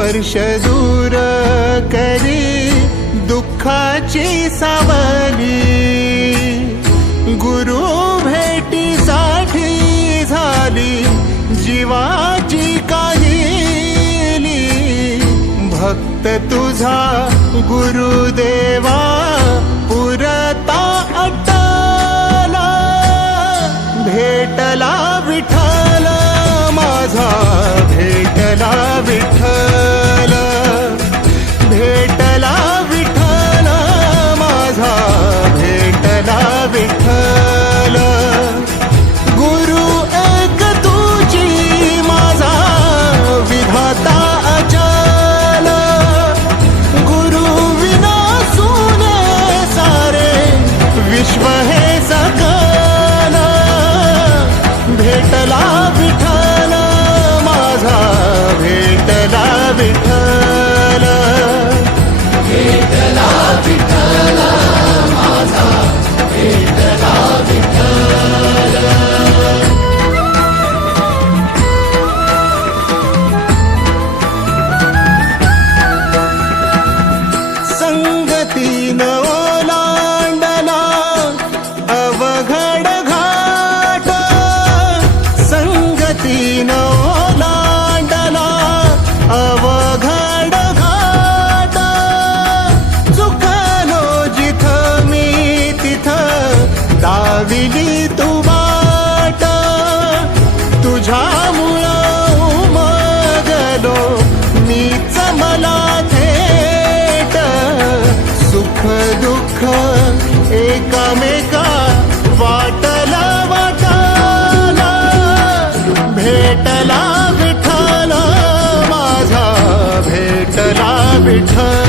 स्पर्श दूर करी दुःखाची सावली, गुरु भेटीसाठी झाली जीवाची काहिली। भक्त तुझा गुरुदेवा पुरता अटला, भेटला विठ्ठल माझा, भेटला विठ्ठल, भेटला विठ्ठल माझा, भेटला विठ्ठल। गुरु एक तुझी माझा विधाता अचल, गुरु विना सुने सारे विश्व हे सकल। भेटला विठ्ठल माझा, भेटला विठ्ठल, भेटला विठ्ठल माझा, भेटला विठ्ठल। संगतीन ओलांडला अवघड घाट, संगतीन ओलांडला अवघड घाट। चुकलो जिथं मी तिथं दाविली तू वाट, तुझ्यामुळं उमगलो मीच मला थेट। सुख दुःख एकामेका वाटला वाटाला, भेटला विठ्ठल माझा, भेटला विठ्ठल।